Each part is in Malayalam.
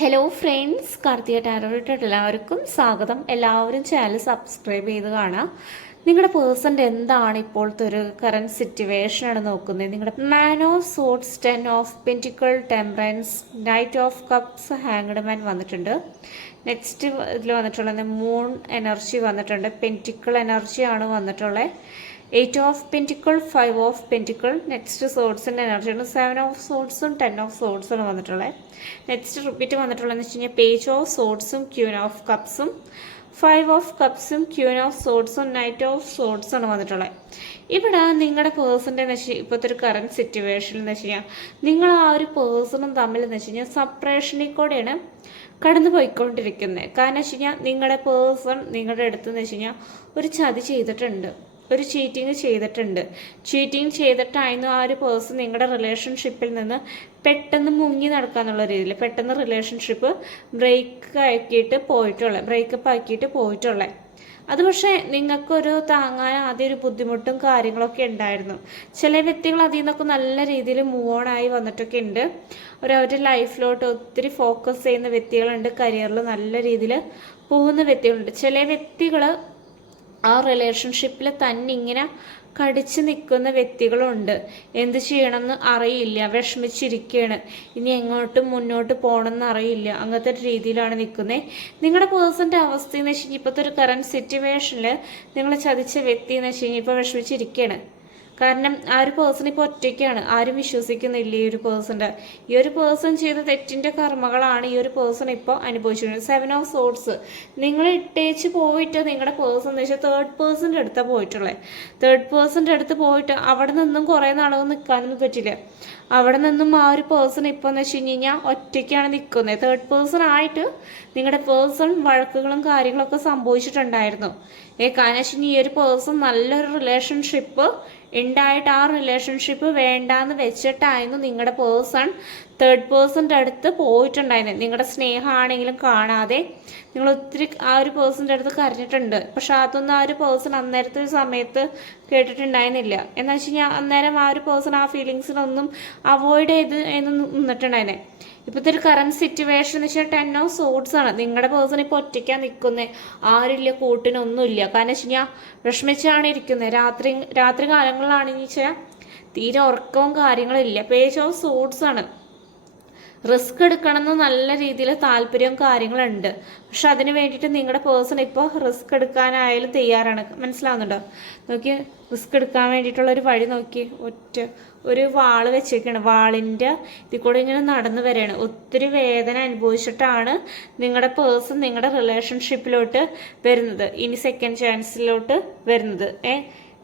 ഹലോ ഫ്രണ്ട്സ്, കാർത്തിക ടാരോട്ട് എല്ലാവർക്കും സ്വാഗതം. എല്ലാവരും ചാനൽ സബ്സ്ക്രൈബ് ചെയ്ത് കാണാം. നിങ്ങളുടെ പേഴ്സൻ്റെ എന്താണ് ഇപ്പോഴത്തെ ഒരു കറൻറ്റ് സിറ്റുവേഷനാണ് നോക്കുന്നത്. നിങ്ങളുടെ man of sorts, 10 of pentacle, temperance, knight of cups, hanged man വന്നിട്ടുണ്ട്. നെക്സ്റ്റ് ഇതിൽ വന്നിട്ടുള്ളത് മൂൺ എനർജി വന്നിട്ടുണ്ട്. പെൻറ്റിക്കിൾ എനർജിയാണ് വന്നിട്ടുള്ളത്. 8 of pentacle, 5 of pentacle. Next സോർട്സിൻ്റെ എനർജിയാണ് 7 ഓഫ് സോർട്സും 10 ഓഫ് സോർട്സാണ് വന്നിട്ടുള്ളത്. നെക്സ്റ്റ് റിപ്പീറ്റ് വന്നിട്ടുള്ളതെന്ന് വെച്ച് കഴിഞ്ഞാൽ പേജ് ഓഫ് സോർട്സും ക്യൂൻ ഓഫ് കപ്സും, 5 ഓഫ് കപ്സും ക്യൂൻ ഓഫ് സോർട്സും നൈറ്റ് ഓഫ് സോർട്സാണ് വന്നിട്ടുള്ളത്. ഇവിടെ നിങ്ങളുടെ പേഴ്സൻ്റെ എന്ന് വെച്ചാൽ ഇപ്പോഴത്തെ ഒരു കറൻറ്റ് സിറ്റുവേഷൻ എന്ന് വെച്ച് കഴിഞ്ഞാൽ നിങ്ങൾ ആ ഒരു പേഴ്സണും തമ്മിൽ എന്ന് വെച്ച് കഴിഞ്ഞാൽ സെപ്പറേഷനിൽ കൂടെയാണ് കടന്നു പോയിക്കൊണ്ടിരിക്കുന്നത്. കാരണം വെച്ച് കഴിഞ്ഞാൽ നിങ്ങളുടെ പേഴ്സൺ നിങ്ങളുടെ അടുത്ത് എന്ന് വെച്ച് കഴിഞ്ഞാൽ ഒരു ചതി ചെയ്തിട്ടുണ്ട്, ഒരു ചീറ്റിങ് ചെയ്തിട്ടുണ്ട്. ചീറ്റിങ് ചെയ്തിട്ടായിരുന്നു ആ ഒരു പേഴ്സൺ നിങ്ങളുടെ റിലേഷൻഷിപ്പിൽ നിന്ന് പെട്ടെന്ന് മുങ്ങി നടക്കാന്നുള്ള രീതിയിൽ പെട്ടെന്ന് റിലേഷൻഷിപ്പ് ബ്രേക്കപ്പ് ആക്കിയിട്ട് പോയിട്ടുള്ളത്. അത് പക്ഷേ നിങ്ങൾക്കൊരു താങ്ങാൻ ആദ്യം ഒരു ബുദ്ധിമുട്ടും കാര്യങ്ങളൊക്കെ ഉണ്ടായിരുന്നു. ചില വ്യക്തികൾ അതിൽ നിന്നൊക്കെ നല്ല രീതിയിൽ മൂവ് ഓൺ ആയി വന്നിട്ടൊക്കെ ഉണ്ട്. അവരുടെ ലൈഫിലോട്ട് ഒത്തിരി ഫോക്കസ് ചെയ്യുന്ന വ്യക്തികളുണ്ട്. കരിയറിൽ നല്ല രീതിയിൽ പോകുന്ന വ്യക്തികളുണ്ട്. ചില വ്യക്തികൾ ആ റിലേഷൻഷിപ്പിൽ തന്നെ ഇങ്ങനെ കടിച്ചു നിൽക്കുന്ന വ്യക്തികളുണ്ട്. എന്ത് ചെയ്യണമെന്ന് അറിയില്ല, വിഷമിച്ചിരിക്കുകയാണ്, ഇനി എങ്ങോട്ടും മുന്നോട്ട് പോകണമെന്ന് അറിയില്ല. അങ്ങനത്തെ ഒരു രീതിയിലാണ് നിൽക്കുന്നത്. നിങ്ങളുടെ പേഴ്സൻ്റെ അവസ്ഥ എന്ന് വെച്ച് കഴിഞ്ഞാൽ ഇപ്പോഴത്തെ ഒരു കറൻറ്റ് സിറ്റുവേഷനിൽ നിങ്ങളെ ചതിച്ച വ്യക്തി എന്ന് വെച്ച് കഴിഞ്ഞാൽ ഇപ്പോൾ വിഷമിച്ചിരിക്കുകയാണ്. കാരണം ആ ഒരു പേഴ്സൺ ഇപ്പോൾ ഒറ്റയ്ക്കാണ്, ആരും വിശ്വസിക്കുന്നില്ല ഈ ഒരു പേഴ്സൻ്റെ. ഈ ഒരു പേഴ്സൺ ചെയ്ത തെറ്റിൻ്റെ കർമ്മകളാണ് ഈ ഒരു പേഴ്സൺ ഇപ്പോൾ അനുഭവിച്ചിരുന്നത്. 7 ഓഫ് സോർട്സ് നിങ്ങൾ ഇട്ടേച്ച് പോയിട്ട് നിങ്ങളുടെ പേഴ്സൺ എന്ന് വെച്ചാൽ തേർഡ് പേഴ്സൻ്റെ അടുത്താണ് പോയിട്ടുള്ളത്. തേർഡ് പേഴ്സൻ്റെ അടുത്ത് പോയിട്ട് അവിടെ നിന്നും കുറേ നാളൊന്നും നിൽക്കാനൊന്നും പറ്റില്ല. അവിടെ നിന്നും ആ ഒരു പേഴ്സൺ ഇപ്പോൾ എന്ന് വെച്ച് കഴിഞ്ഞാൽ ഒറ്റയ്ക്കാണ് നിൽക്കുന്നത്. തേർഡ് പേഴ്സൺ ആയിട്ട് നിങ്ങളുടെ പേഴ്സൺ വഴക്കുകളും കാര്യങ്ങളൊക്കെ സംഭവിച്ചിട്ടുണ്ടായിരുന്നു. കാരണം വെച്ച് കഴിഞ്ഞാൽ ഈ ഒരു പേഴ്സൺ നല്ലൊരു റിലേഷൻഷിപ്പ് ഉണ്ടായിട്ട് ആ റിലേഷൻഷിപ്പ് വേണ്ടാന്ന് വെച്ചിട്ടായിരുന്നു നിങ്ങളുടെ പേഴ്സൺ തേർഡ് പേഴ്സൻ്റെ അടുത്ത് പോയിട്ടുണ്ടായിരുന്നു. നിങ്ങളുടെ സ്നേഹമാണെങ്കിലും കാണാതെ നിങ്ങൾ ഒത്തിരി ആ ഒരു പേഴ്സൻ്റെ അടുത്ത് കരഞ്ഞിട്ടുണ്ട്. പക്ഷെ അതൊന്നും ആ ഒരു പേഴ്സൺ അന്നേരത്തെ ഒരു സമയത്ത് കേട്ടിട്ടുണ്ടായിരുന്നില്ല. എന്ന് വെച്ച് കഴിഞ്ഞാൽ അന്നേരം ആ ഒരു പേഴ്സൺ ആ ഫീലിങ്സിനൊന്നും അവോയ്ഡ് ചെയ്ത് എന്ന് നിന്നിട്ടുണ്ടായിരുന്നേ. ഇപ്പോഴത്തെ ഒരു കറൻറ്റ് സിറ്റുവേഷൻ എന്ന് വെച്ചാൽ 10 ഓഫ് സോർട്സ് ആണ്. നിങ്ങളുടെ പേഴ്സൺ ഇപ്പോൾ ഒറ്റയ്ക്കാണ് നിൽക്കുന്നത്, ആരില്ല, കൂട്ടിനൊന്നുമില്ല. കാരണം വെച്ച് കഴിഞ്ഞാൽ വിഷമിച്ചാണ് ഇരിക്കുന്നത്. രാത്രി കാലങ്ങളിലാണെന്ന് വെച്ചാൽ തീരെ ഉറക്കവും കാര്യങ്ങളില്ല. പേജ് ഓഫ് സോർട്സ് ആണ്. റിസ്ക് എടുക്കണമെന്ന് നല്ല രീതിയിൽ താല്പര്യവും കാര്യങ്ങളുണ്ട്. പക്ഷെ അതിന് വേണ്ടിയിട്ട് നിങ്ങളുടെ പേഴ്സൺ ഇപ്പോൾ റിസ്ക് എടുക്കാനായാലും തയ്യാറാണ്. മനസ്സിലാവുന്നുണ്ടോ? നോക്കി, റിസ്ക് എടുക്കാൻ വേണ്ടിയിട്ടുള്ളൊരു വഴി നോക്കി, ഒരു വാള് വെച്ചേക്കാണ്. വാളിൻ്റെ ഇതിൽ കൂടെ ഇങ്ങനെ നടന്നു വരികയാണ്. ഒത്തിരി വേദന അനുഭവിച്ചിട്ടാണ് നിങ്ങളുടെ പേഴ്സൺ നിങ്ങളുടെ റിലേഷൻഷിപ്പിലോട്ട് വരുന്നത്, ഇനി സെക്കൻഡ് ചാൻസിലോട്ട് വരുന്നത്.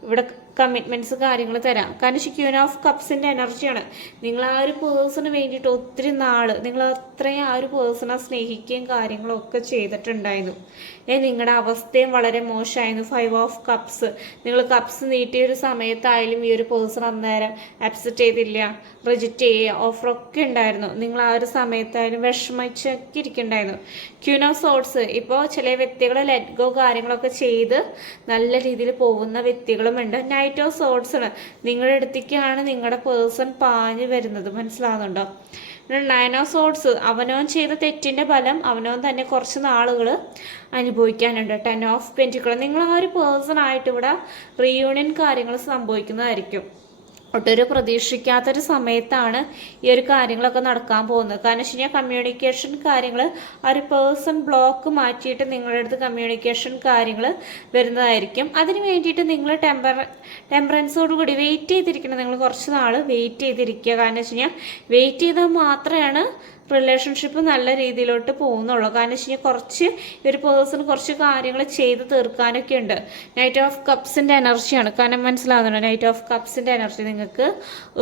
ഇവിടെ കമ്മിറ്റ്മെൻറ്റ്സ് കാര്യങ്ങൾ തരാം. കാരണം ക്യൂൻ ഓഫ് കപ്സിൻ്റെ എനർജിയാണ്. നിങ്ങൾ ആ ഒരു പേഴ്സണ് വേണ്ടിയിട്ട് ഒത്തിരി നാൾ നിങ്ങൾ അത്രയും ആ ഒരു പേഴ്സണെ സ്നേഹിക്കുകയും കാര്യങ്ങളൊക്കെ ചെയ്തിട്ടുണ്ടായിരുന്നു. നിങ്ങളുടെ അവസ്ഥയും വളരെ മോശമായിരുന്നു. 5 ഓഫ് കപ്സ്, നിങ്ങൾ കപ്സ് നീട്ടിയൊരു സമയത്തായാലും ഈ ഒരു പേഴ്സൺ അന്നേരം അക്സെപ്റ്റ് ചെയ്തില്ല, റിജക്റ്റ് ചെയ്യുക, ഓഫറൊക്കെ ഉണ്ടായിരുന്നു. നിങ്ങൾ ആ ഒരു സമയത്തായാലും വിഷമിച്ചൊക്കെ ഇരിക്കുന്നുണ്ടായിരുന്നു. ക്യൂൻ ഓഫ് സോർട്സ്, ഇപ്പോൾ ചില വ്യക്തികൾ ലെറ്റ് ഗോ കാര്യങ്ങളൊക്കെ ചെയ്ത് നല്ല രീതിയിൽ പോകുന്ന വ്യക്തികളുമുണ്ട്. നൈറ്റ് ഓഫ് സോർട്സ് ആണ്. നിങ്ങളുടെ അടുത്തേക്കാണ് നിങ്ങളുടെ പേഴ്സൺ പാഞ്ഞു വരുന്നത്. മനസ്സിലാവുന്നുണ്ടോ? 9 ഓഫ് സോർട്സ്, അവനവൻ ചെയ്ത തെറ്റിൻ്റെ ഫലം അവനവൻ തന്നെ കുറച്ച് നാളുകൾ അനുഭവിക്കാനുണ്ട്. 10 ഓഫ് പെൻറ്റിക്കിൾ, നിങ്ങൾ ആ ഒരു പേഴ്സൺ ആയിട്ട് ഇവിടെ റീയൂണിയൻ കാര്യങ്ങൾ സംഭവിക്കുന്നതായിരിക്കും. ഒട്ടൊരു പ്രതീക്ഷിക്കാത്തൊരു സമയത്താണ് ഈ ഒരു കാര്യങ്ങളൊക്കെ നടക്കാൻ പോകുന്നത്. കാരണം വെച്ച് കഴിഞ്ഞാൽ കമ്മ്യൂണിക്കേഷൻ കാര്യങ്ങൾ ആ ഒരു പേഴ്സൺ ബ്ലോക്ക് മാറ്റിയിട്ട് നിങ്ങളുടെ അടുത്ത് കമ്മ്യൂണിക്കേഷൻ കാര്യങ്ങൾ വരുന്നതായിരിക്കും. അതിന് വേണ്ടിയിട്ട് നിങ്ങൾ ടെമ്പറൻസോടുകൂടി വെയിറ്റ് ചെയ്തിരിക്കണം. നിങ്ങൾ കുറച്ച് നാൾ വെയിറ്റ് ചെയ്തിരിക്കുക. കാരണം വെച്ച് കഴിഞ്ഞാൽ വെയിറ്റ് ചെയ്താൽ മാത്രമാണ് റിലേഷൻഷിപ്പ് നല്ല രീതിയിലോട്ട് പോകുന്നുള്ളൂ. കാരണം വെച്ച് കഴിഞ്ഞാൽ കുറച്ച് ഒരു പേഴ്സൺ കുറച്ച് കാര്യങ്ങൾ ചെയ്ത് തീർക്കാനൊക്കെ ഉണ്ട്. നൈറ്റ് ഓഫ് കപ്സിൻ്റെ എനർജിയാണ്. കാരണം മനസ്സിലാവുന്നുണ്ടോ? നൈറ്റ് ഓഫ് കപ്സിൻ്റെ എനർജി, നിങ്ങൾക്ക്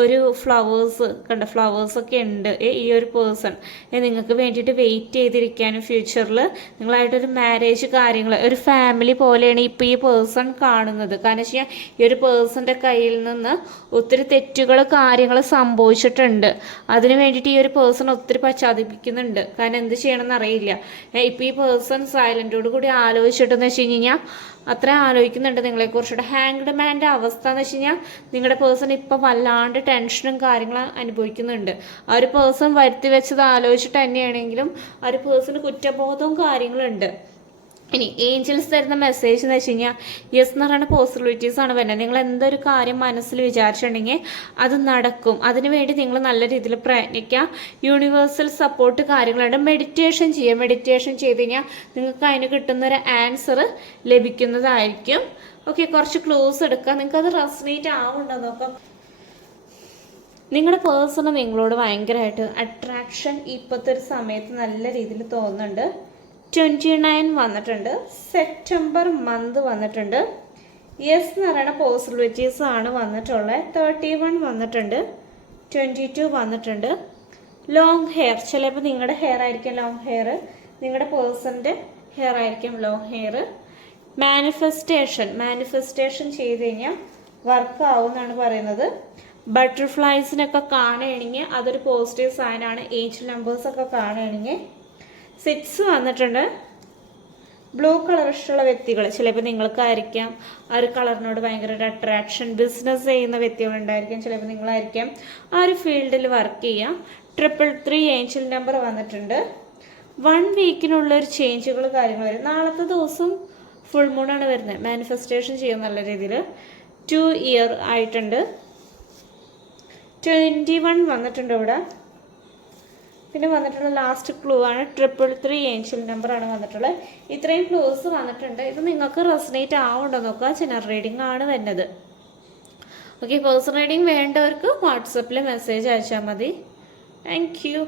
ഒരു ഫ്ലവേഴ്സൊക്കെ ഉണ്ട് ഈ ഒരു പേഴ്സൺ നിങ്ങൾക്ക് വേണ്ടിയിട്ട് വെയിറ്റ് ചെയ്തിരിക്കാനും ഫ്യൂച്ചറിൽ നിങ്ങളായിട്ടൊരു മാരേജ് കാര്യങ്ങൾ ഒരു ഫാമിലി പോലെയാണ് ഇപ്പോൾ ഈ പേഴ്സൺ കാണുന്നത്. കാരണം വെച്ച് കഴിഞ്ഞാൽ ഈ ഒരു പേഴ്സൻ്റെ കയ്യിൽ നിന്ന് ഒത്തിരി തെറ്റുകൾ കാര്യങ്ങൾ സംഭവിച്ചിട്ടുണ്ട്. അതിന് വേണ്ടിയിട്ട് ഈ ഒരു പേഴ്സൺ ഒത്തിരി പശ്ചാത്തപിക്കുന്നുണ്ട്. കാരണം എന്ത് ചെയ്യണമെന്ന് അറിയില്ല. ഇപ്പം ഈ പേഴ്സൺ സൈലൻറ്റോട് കൂടി ആലോചിച്ചിട്ടെന്ന് വെച്ച് കഴിഞ്ഞാൽ അത്ര ആലോചിക്കുന്നുണ്ട് നിങ്ങളെക്കുറിച്ചിട്ട്. ഹാങ്ഡ് മാൻ്റെ അവസ്ഥ എന്ന് വെച്ച് കഴിഞ്ഞാൽ നിങ്ങളുടെ പേഴ്സൺ ഇപ്പോൾ ഇപ്പോൾ വല്ലാണ്ട് ടെൻഷനും കാര്യങ്ങളും അനുഭവിക്കുന്നുണ്ട്. ആ ഒരു പേഴ്സൺ വരുത്തി വെച്ചത് ആലോചിച്ചിട്ട് തന്നെയാണെങ്കിലും ആ ഒരു പേഴ്സണ് കുറ്റബോധവും കാര്യങ്ങളുണ്ട്. ഇനി ഏഞ്ചൽസ് തരുന്ന മെസ്സേജ് എന്ന് വെച്ച് കഴിഞ്ഞാൽ യെസ് എന്ന് പറയുന്ന പോസിബിലിറ്റീസാണ് വരുന്നത്. നിങ്ങൾ എന്തൊരു കാര്യം മനസ്സിൽ വിചാരിച്ചിട്ടുണ്ടെങ്കിൽ അത് നടക്കും. അതിനുവേണ്ടി നിങ്ങൾ നല്ല രീതിയിൽ പ്രയത്നിക്കുക. യൂണിവേഴ്സൽ സപ്പോർട്ട് കാര്യങ്ങളുണ്ട്. മെഡിറ്റേഷൻ ചെയ്യുക. മെഡിറ്റേഷൻ ചെയ്ത് കഴിഞ്ഞാൽ നിങ്ങൾക്ക് അതിന് കിട്ടുന്നൊരു ആൻസർ ലഭിക്കുന്നതായിരിക്കും. ഓക്കെ, കുറച്ച് ക്ലോസ് എടുക്കുക. നിങ്ങൾക്കത് റെസനേറ്റ് ആവുന്നുണ്ടോ നോക്കാം. നിങ്ങളുടെ പേഴ്സണ് നിങ്ങളോട് ഭയങ്കരമായിട്ട് അട്രാക്ഷൻ ഇപ്പോഴത്തെ ഒരു സമയത്ത് നല്ല രീതിയിൽ തോന്നുന്നുണ്ട്. 29 വന്നിട്ടുണ്ട്. സെപ്റ്റംബർ മന്ത് വന്നിട്ടുണ്ട്. യെസ് എന്ന് പറയുന്ന പോസിബിലിറ്റീസ് ആണ് വന്നിട്ടുള്ളത്. 31 വന്നിട്ടുണ്ട്. 22 വന്നിട്ടുണ്ട്. ലോങ് ഹെയർ, ചിലപ്പോൾ നിങ്ങളുടെ ഹെയർ ആയിരിക്കും ലോങ് ഹെയർ, നിങ്ങളുടെ പേഴ്സൻ്റെ ഹെയർ ആയിരിക്കും ലോങ് ഹെയർ. മാനിഫെസ്റ്റേഷൻ ചെയ്ത് കഴിഞ്ഞാൽ വർക്ക് ആവുമെന്നാണ് പറയുന്നത്. ബട്ടർഫ്ലൈസിനൊക്കെ കാണുകയാണെങ്കിൽ അതൊരു പോസിറ്റീവ് സൈനാണ്. ഏഞ്ചൽ നമ്പേഴ്സൊക്കെ കാണുകയാണെങ്കിൽ 6 വന്നിട്ടുണ്ട്. ബ്ലൂ കളർ ഇഷ്ടമുള്ള വ്യക്തികൾ, ചിലപ്പോൾ നിങ്ങൾക്കായിരിക്കാം ആ ഒരു കളറിനോട് ഭയങ്കര ഒരു അട്രാക്ഷൻ. ബിസിനസ് ചെയ്യുന്ന വ്യക്തികളുണ്ടായിരിക്കും, ചിലപ്പോൾ നിങ്ങളായിരിക്കാം ആ ഒരു ഫീൽഡിൽ വർക്ക് ചെയ്യാം. 333 ഏഞ്ചൽ നമ്പർ വന്നിട്ടുണ്ട്. 1 വീക്കിനുള്ളൊരു ചേഞ്ചുകൾ കാര്യങ്ങൾ വരും. നാളത്തെ ദിവസം ഫുൾ മൂണാണ് വരുന്നത്. മാനിഫെസ്റ്റേഷൻ ചെയ്യും നല്ല രീതിയിൽ. 2 ഇയർ ആയിട്ടുണ്ട്. 21 വന്നിട്ടുണ്ട് ഇവിടെ. പിന്നെ വന്നിട്ടുള്ള ലാസ്റ്റ് ക്ലൂ ആണ് 333 ഏഞ്ചൽ നമ്പറാണ് വന്നിട്ടുള്ളത്. ഇത്രയും ക്ലൂസ് വന്നിട്ടുണ്ട്. ഇത് നിങ്ങൾക്ക് റെസനേറ്റ് ആവുണ്ടോ നോക്കുക. ജനറൽ റീഡിംഗ് ആണ് വരുന്നത്. ഓക്കെ, പേഴ്സണൽ റീഡിംഗ് വേണ്ടവർക്ക് വാട്സപ്പിൽ മെസ്സേജ് അയച്ചാൽ മതി. Thank you.